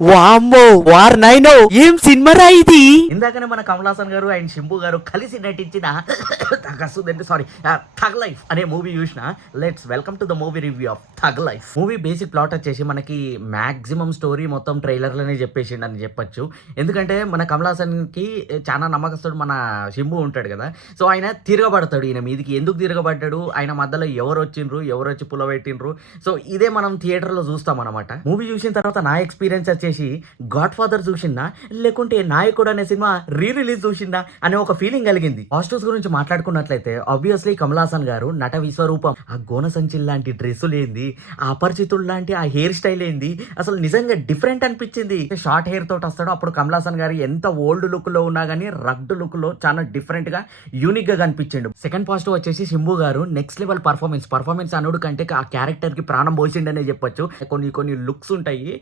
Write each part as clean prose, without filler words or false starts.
వామ్మో వార్ నైనో ఏం సినిమారా ఇది. ఇందాకనే మన కమల్ హాసన్ గారు అండ్ శంభు గారు కలిసి నటించిన సారీ థగ్ లైఫ్ అనే మూవీ చూసిన. Let's welcome to the movie review of tug life. Movie basic plot వచ్చేసి మనకి మాక్సిమం స్టోరీ మొత్తం ట్రైలర్లోనే చెప్పేసిండు అని చెప్పొచ్చు. ఎందుకంటే మన కమల్ హాసన్ కి చాలా నమ్మకస్తుడు మన శంభు ఉంటాడు కదా. సో ఆయన తిరగబడతాడు ఈయన మీదికి. ఎందుకు తిరగబడ్డాడు, ఆయన మధ్యలో ఎవరు వచ్చిండ్రు, ఎవరు వచ్చి పులబెట్టిండ్రు, సో ఇదే మనం థియేటర్లో చూస్తాం అనమాట. మూవీ చూసిన తర్వాత నా ఎక్స్పీరియన్స్ వచ్చేసి గాడ్ ఫాదర్ చూసిందా లేకుంటే నాయకుడు అనే సినిమా రిలీజ్ చూసిందా అనే ఒక ఫీలింగ్ కలిగింది. పాజిటివ్స్ గురించి మాట్లాడుకున్నట్లయితే ఆబ్వియస్లీ కమల్ హాసన్ గారు నట విశ్వరూపం. ఆ గోన సంచిల్ లాంటి డ్రెస్సులు ఏంది, ఆ అపరిచితుడు లాంటి ఆ హెయిర్ స్టైల్ ఏంది, అసలు నిజంగా డిఫరెంట్ అనిపించింది. షార్ట్ హెయిర్ తోటి వస్తాడు. అప్పుడు కమల్ హాసన్ గారు ఎంత ఓల్డ్ లుక్ లో ఉన్నా గానీ రగ్డ్ లుక్ లో చాలా డిఫరెంట్ గా యూనిక్ గా కనిపించిండు. సెకండ్ పాజిటివ్ వచ్చేసి శంభు గారు నెక్స్ట్ లెవెల్ పర్ఫార్మెన్స్ అనుడు కంటే ఆ క్యారెక్టర్ కి ప్రాణం పోసిండనే చెప్పొచ్చు. కొన్ని లుక్స్ ఉంటాయి,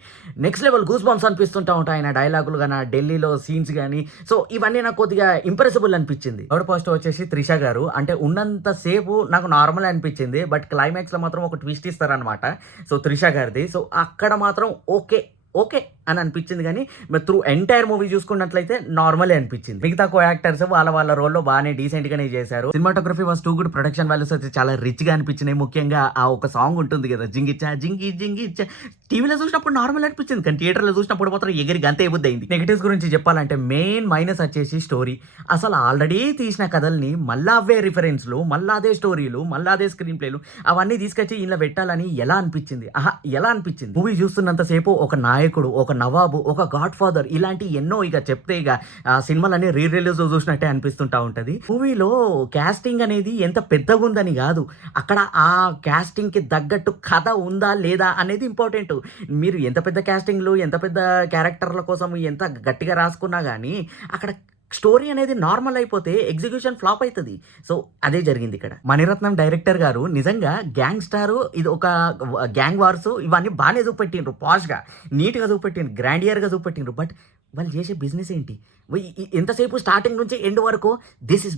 నెక్స్ట్ లెవెల్ గూస్ బంప్స్ అనిపిస్తుంటా ఉంటాయి ఆయన డైలాగులు కానీ, ఢిల్లీలో సీన్స్ కానీ. సో ఇవన్నీ నాకు కొద్దిగా ఇంప్రెసిబుల్ అనిపించింది. థర్డ్ పాజిటివ్ వచ్చేసి త్రిష గారు. అంటే ఉన్నంత సేపు నాకు నార్మల్ అనిపించింది, బట్ క్లైమాక్స్ లో మాత్రం ఒక ట్విస్ట్ ఇస్తారనమాట. సో త్రిష గారిది. సో అక్కడ మాత్రం ఓకే అని అనిపించింది. కానీ త్రూ ఎంటైర్ మూవీ చూసుకున్నట్లయితే నార్మలే అనిపించింది. మిగతా కో యాక్టర్స్ వాళ్ళ రోల్లో బాగానే డీసెంట్ గానే చేశారు. Cinematography was too good. Production values అయితే చాలా రిచ్ గా అనిపించినాయి. ముఖ్యంగా ఆ ఒక సాంగ్ ఉంటుంది కదా, జింగిచ్చా టీవీలో చూసినప్పుడు నార్మల్ అనిపించింది, కానీ థియేటర్లో చూసినప్పుడు మాత్రం ఎగిరి గంత ఇబ్బంది అయింది. నెగిటివ్స్ గురించి చెప్పాలంటే మెయిన్ మైనస్ వచ్చేసి స్టోరీ. అసలు ఆల్రెడీ తీసిన కథల్ని మళ్ళా అవే రిఫరెన్స్లు, మళ్ళా అదే స్టోరీలు, మళ్ళా అదే స్క్రీన్ ప్లేలు అవన్నీ తీసుకొచ్చి ఇలా పెట్టాలని ఎలా అనిపించింది. మూవీ చూస్తున్నంత సేపు ఒక నాయకుడు, ఒక నవాబు, ఒక గాడ్ ఫాదర్ ఇలాంటి ఎన్నో ఇక చెప్తే ఇక సినిమాలన్నీ రిలీజ్ చూసినట్టే అనిపిస్తుంటా ఉంటది. మూవీలో క్యాస్టింగ్ అనేది ఎంత పెద్దగా ఉందని కాదు, అక్కడ ఆ క్యాస్టింగ్ కి తగ్గట్టు కథ ఉందా లేదా అనేది ఇంపార్టెంట్. మీరు ఎంత పెద్ద క్యాస్టింగ్లు, ఎంత పెద్ద క్యారెక్టర్ల కోసం ఎంత గట్టిగా రాసుకున్నా కానీ అక్కడ స్టోరీ అనేది నార్మల్ అయిపోతే ఎగ్జిక్యూషన్ ఫ్లాప్ అవుతుంది. సో అదే జరిగింది ఇక్కడ. మణిరత్నం డైరెక్టర్ గారు నిజంగా గ్యాంగ్ స్టార్, ఇది ఒక గ్యాంగ్ వార్స్ ఇవన్నీ బాగానే చూపెట్టిండ్రు, పాష్గా నీట్గా చూపెట్టిండ్రు, గ్రాండియర్గా చూపెట్టిండ్రు. బట్ వాళ్ళు చేసే బిజినెస్ ఏంటి? ఎంతసేపు స్టార్టింగ్ నుంచి ఎండ్ వరకు దిస్ ఇస్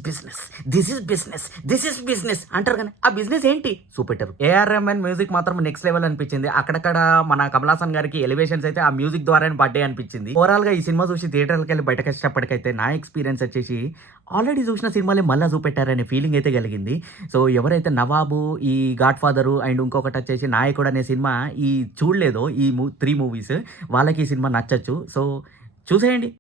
బిజినెస్ అంటారు, కానీ ఆ బిజినెస్ ఏంటి చూపెట్టారు. ఏఆర్ రెహమాన్ మ్యూజిక్ మాత్రం నెక్స్ట్ లెవెల్ అనిపించింది. అక్కడక్కడ మన కమల్ హాసన్ గారికి ఎలివేషన్స్ అయితే ఆ మ్యూజిక్ ద్వారానే పడ్డే అనిపించింది. ఓవరాల్ గా ఈ సినిమా చూసి థియేటర్కి వెళ్ళి బయటకు వచ్చేటప్పటికైతే నా ఎక్స్పీరియన్స్ వచ్చేసి ఆల్రెడీ చూసిన సినిమాలే మళ్ళీ చూపెట్టారనే ఫీలింగ్ అయితే కలిగింది. సో ఎవరైతే నవాబు, ఈ గాడ్ ఫాదరు అండ్ ఇంకొకటి వచ్చేసి నాయకుడు అనే సినిమా ఈ చూడలేదో, ఈ 3 మూవీస్, వాళ్ళకి ఈ సినిమా నచ్చచ్చు. సో చూసేయండి.